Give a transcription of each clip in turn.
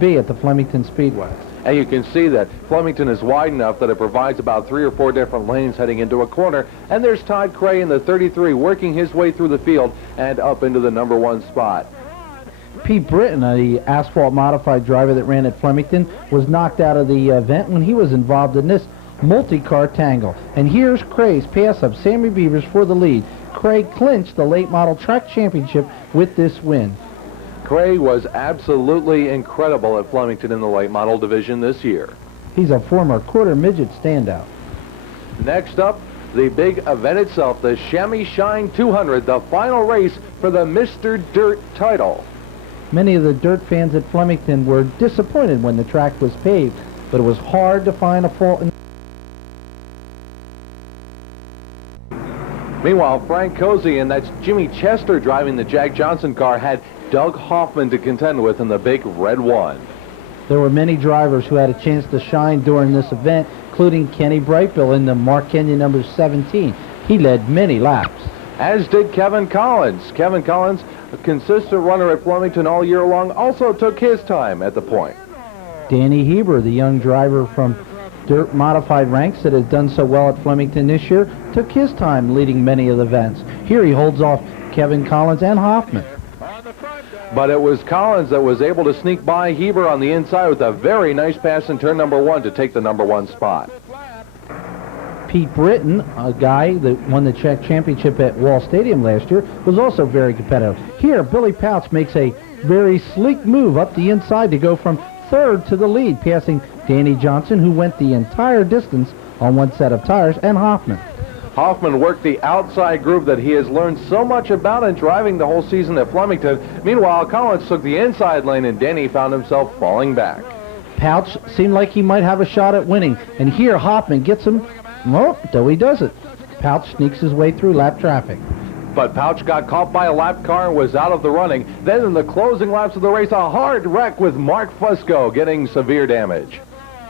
be at the Flemington Speedway. And you can see that Flemington is wide enough that it provides about 3 or 4 different lanes heading into a corner. And there's Todd Cray in the 33 working his way through the field and up into the number 1 spot. Pete Britton, the asphalt modified driver that ran at Flemington, was knocked out of the event when he was involved in this multi-car tangle. And here's Cray's pass of Sammy Beavers for the lead. Cray clinched the late model track championship with this win. Cray was absolutely incredible at Flemington in the late model division this year. He's a former quarter midget standout. Next up, the big event itself, the Chamois Shine 200, the final race for the Mr. Dirt title. Many of the dirt fans at Flemington were disappointed when the track was paved, but it was hard to find a fault in. Meanwhile, Frank Cozy, and that's Jimmy Chester driving the Jack Johnson car, had Doug Hoffman to contend with in the big red one. There were many drivers who had a chance to shine during this event, including Kenny Brightbill in the Mark Kenyon number 17. He led many laps. As did Kevin Collins. Kevin Collins, a consistent runner at Flemington all year long, also took his time at the point. Danny Heber, the young driver from dirt modified ranks that has done so well at Flemington this year, took his time leading many of the events. Here he holds off Kevin Collins and Hoffman. But it was Collins that was able to sneak by Heber on the inside with a very nice pass in turn number 1 to take the number 1 spot. Pete Britton, a guy that won the Czech championship at Wall Stadium last year, was also very competitive. Here, Billy Pouch makes a very sleek move up the inside to go from third to the lead, passing Danny Johnson, who went the entire distance on one set of tires, and Hoffman. Hoffman worked the outside groove that he has learned so much about in driving the whole season at Flemington. Meanwhile, Collins took the inside lane and Danny found himself falling back. Pouch seemed like he might have a shot at winning, and here Hoffman gets him. Well, though he does it. Pouch sneaks his way through lap traffic. But Pouch got caught by a lap car and was out of the running. Then in the closing laps of the race, a hard wreck with Mark Fusco getting severe damage.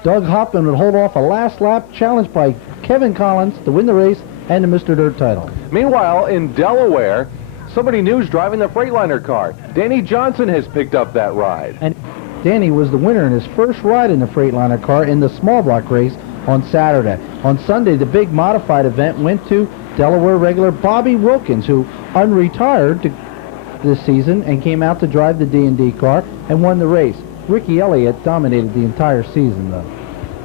Doug Hoffman would hold off a last lap challenged by Kevin Collins to win the race and the Mr. Dirt title. Meanwhile, in Delaware, somebody new is driving the Freightliner car. Danny Johnson has picked up that ride. And Danny was the winner in his first ride in the Freightliner car in the small block race on Saturday. On Sunday, the big modified event went to Delaware regular Bobby Wilkins, who unretired this season and came out to drive the D&D car and won the race. Ricky Elliott dominated the entire season, though.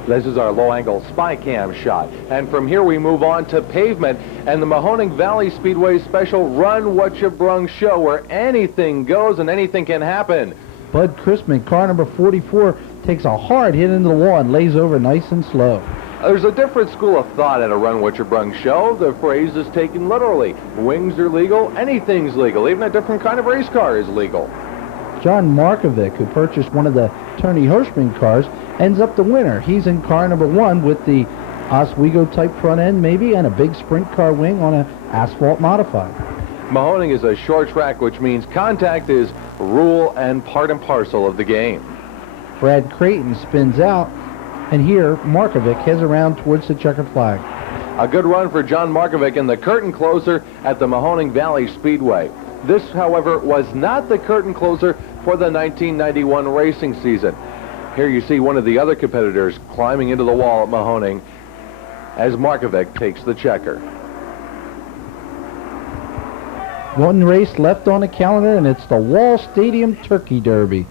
This is our low-angle spy cam shot. And from here we move on to pavement and the Mahoning Valley Speedway special Run What You Brung show, where anything goes and anything can happen. Bud Crispin, car number 44, takes a hard hit into the wall and lays over nice and slow. There's a different school of thought at a Run What You Brung show. The phrase is taken literally. Wings are legal, anything's legal. Even a different kind of race car is legal. John Markovic, who purchased one of the Tony Hirschman cars, ends up the winner. He's in car number 1 with the Oswego type front end maybe and a big sprint car wing on an asphalt modified. Mahoning is a short track, which means contact is rule and part and parcel of the game. Brad Creighton spins out, and here Markovic heads around towards the checkered flag. A good run for John Markovic in the curtain closer at the Mahoning Valley Speedway. This, however, was not the curtain closer for the 1991 racing season. Here you see one of the other competitors climbing into the wall at Mahoning as Markovic takes the checker. One race left on the calendar, and it's the Wall Stadium Turkey Derby.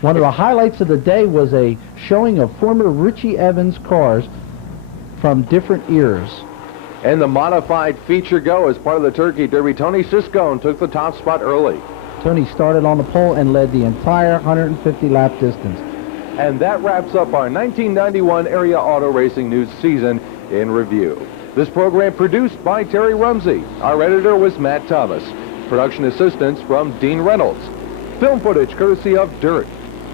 One of the highlights of the day was a showing of former Richie Evans cars from different eras. And the modified feature go as part of the Turkey Derby. Tony Siscone took the top spot early. Tony started on the pole and led the entire 150-lap distance. And that wraps up our 1991 Area Auto Racing News season in review. This program produced by Terry Rumsey. Our editor was Matt Thomas. Production assistance from Dean Reynolds. Film footage courtesy of Dirt,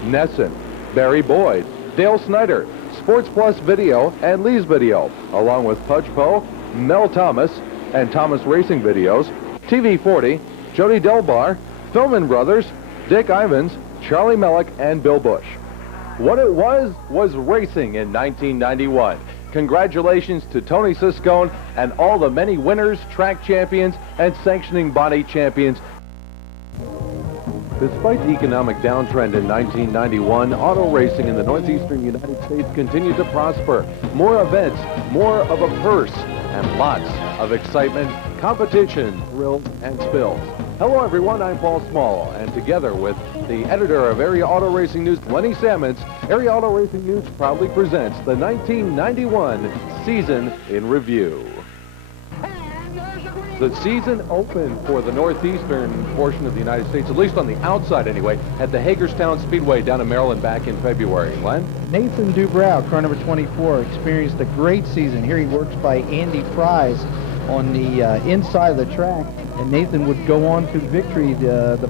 Nesson, Barry Boyd, Dale Snyder, Sports Plus Video, and Lee's Video, along with Pudge Poe, Mel Thomas, and Thomas Racing Videos, TV40, Jody Delbar, Philman Brothers, Dick Ivins, Charlie Mellick, and Bill Bush. What it was racing in 1991. Congratulations to Tony Siscone and all the many winners, track champions, and sanctioning body champions. Despite the economic downtrend in 1991, auto racing in the northeastern United States continued to prosper. More events, more of a purse, and lots of excitement, competition, thrills, and spills. Hello everyone, I'm Paul Small, and together with the editor of Area Auto Racing News, Lenny Sammons, Area Auto Racing News proudly presents the 1991 season in review. The season opened for the northeastern portion of the United States, at least on the outside anyway, at the Hagerstown Speedway down in Maryland back in February. Len? Nathan Dubrow, car number 24, experienced a great season. Here he works by Andy Fries on the inside of the track, and Nathan would go on to victory the